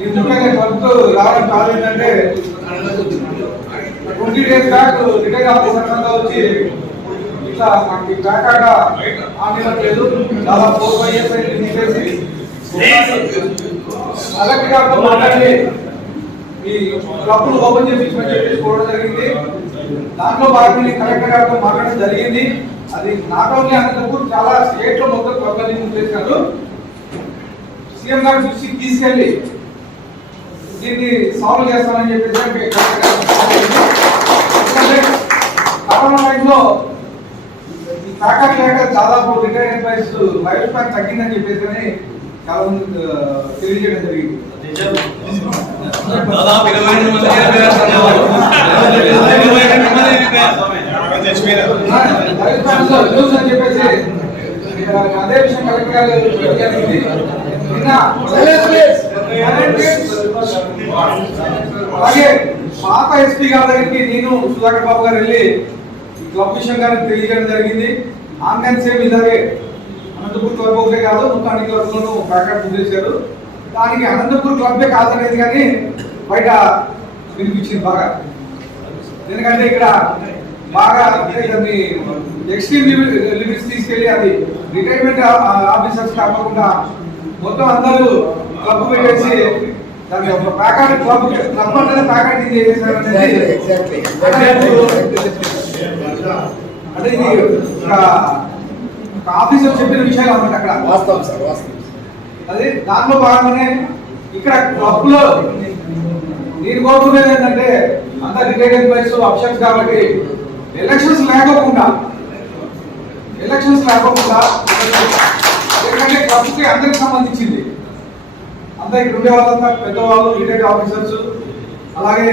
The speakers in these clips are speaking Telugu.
నిజంగా క్లబ్ రావడం కాదు ఏంటంటే 20 days బ్యాక్ రిటైర్ ఆఫీసర్ అంతా వచ్చి ఇట్లా మనకి బ్యాక్ ఆట ఆడలేదు దాదాపు 4-5 years అయింది తీసేసి కలెక్టర్ గారితో మాట్లాడి ఈ క్లబ్ను ఓపెన్ చేయించమని చెప్పేసి కోరడం జరిగింది. దాంట్లో భాగంగా కలెక్టర్ గారితో మాట్లాడడం జరిగింది. అది నాట్ ఓన్లీ అనంతపూర్, చాలా స్టేట్ లో మొత్తం క్లబ్లని చేశారు. సీఎం గారు దృష్టికి తీసుకెళ్లి దీన్ని సాల్వ్ చేస్తామని చెప్పేసి కరోనా టైంలో ఈ ప్యాకెట్ లేక దాదాపు రిటైర్ ఎంప్లాయీస్ లైఫ్ స్పాన్ తగ్గిందని చెప్పేసి చాలా మంది తెలియజేయడం జరిగింది. అదే విషయం కలెక్టర్ గారు అలాగే పాత ఎస్పీ గారి దగ్గరికి నేను సుధాకర్ బాబు గారు వెళ్ళి క్లబ్ విషయం గారికి తెలియజేయడం జరిగింది. ఆన్లైన్ సేమ్ ఇలాగే అనంతపూర్ క్లబ్ ఒకటే కాదు, మొత్తం అన్ని క్లబ్లను ప్యాకెట్ బుక్ చేశారు. దానికి అనంతపూర్ క్లబ్బే కాదనేది కానీ బయట వినిపించింది బాగా. ఎందుకంటే ఇక్కడ బాగా ఎక్స్ట్రీమ్ లిమిట్స్ తీసుకెళ్ళి అది రిటైర్మెంట్ ఆఫీసర్స్ కాకుండా మొత్తం అందరూ క్లబ్ పెట్టేసి దాన్ని ఒక ప్యాకెట్ క్లబ్ అంటే ప్యాకెట్ చేసేసారు అనేది అంటే ఇది ఆఫీసర్ చెప్పిన విషయాలు అన్నమాట. అక్కడ వాస్తవం సార్, వాస్తవం. అదే దాంట్లో భాగంగానే ఇక్కడ క్లబ్ లో నేను కోరుకునేది ఏంటంటే అంతా రిటైర్డ్ ఎంప్లాయీస్ ఆప్షన్స్ కాబట్టి ఎలక్షన్స్ లేకోకుండా ఎందుకంటే క్లబ్ కి అందరికి సంబంధించింది అంతా ఇక్కడ ఉండే వాళ్ళంతా పెద్దవాళ్ళు, రిటైర్డ్ ఆఫీసర్స్, అలాగే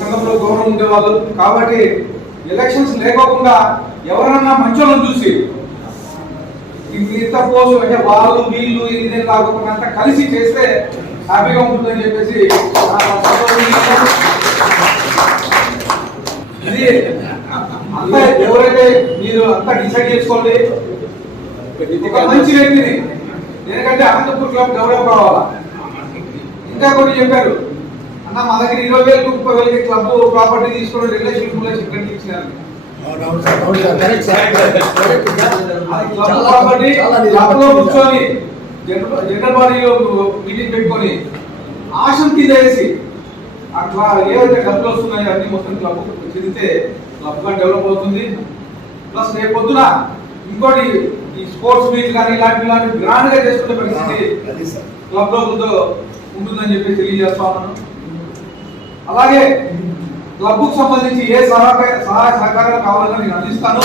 సంఘంలో గౌరవం ఉండేవాళ్ళు కాబట్టి ఎలక్షన్స్ లేకోకుండా ఎవరన్నా మంచోళ్ళని చూసి మిగతా పోస్ట్ అంటే వాళ్ళు వీళ్ళు ఇది కాకుండా అంతా కలిసి చేస్తే హ్యాపీగా ఉంటుందని చెప్పేసి ఇది అంతా ఎవరైతే మీరు అంతా డిసైడ్ చేసుకోండి. ఒక మంచి వ్యక్తిని, ఎందుకంటే అనంతపూర్ క్లబ్ డెవలప్ కావాలా. ఇంకా కొన్ని చెప్పారు అన్న మా దగ్గర 20,000 30,000 క్లబ్ ప్రాపర్టీ తీసుకుని రిలేషన్షిప్ ఇచ్చినారు. కూర్చొని జనరల్ బాడీలో మీటింగ్ పెట్టుకొని ఆశం తీసేసి అట్లా ఏవైతే డబ్బులు వస్తున్నాయో అన్ని మొత్తం క్లబ్ చెందితే క్లబ్ గా డెవలప్ అవుతుంది. ప్లస్ రేపు పొద్దున ఇంకోటి ఈ స్పోర్ట్స్ మీట్ కానీ ఇలాంటి గ్రాండ్ గా చేసుకునే పరిస్థితి క్లబ్ లో ఉంటుందని చెప్పి తెలియజేస్తా ఉన్నాను. అలాగే క్లబ్ కు సంబంధించి ఏ సహాయ సహకారాలు కావాలని నేను అందిస్తాను.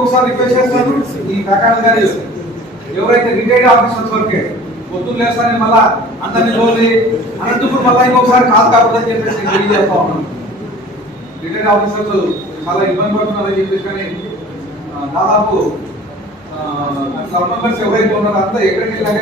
ఒకసారి రిక్వెస్ట్ చేస్తాను, ఈ ప్రకారం గారి ఎవరైతే రిటైర్డ్ ఆఫీసర్స్ వరకే పొద్దున్న లేస్తానే మళ్ళా అందరినీ రోజు అనంతపూర్ మళ్ళీ ఇంకొకసారి కాదు కాకూడదని చెప్పేసి తెలియజేస్తా ఉన్నాను. రిటైర్డ్ ఆఫీసర్స్ చాలా ఇబ్బంది పడుతున్నారని చెప్పేసి కానీ దాదాపు క్లబ్ మెంబర్స్ ఎవరైతే ఉన్నారో అంతా ఎక్కడికి వెళ్ళాలి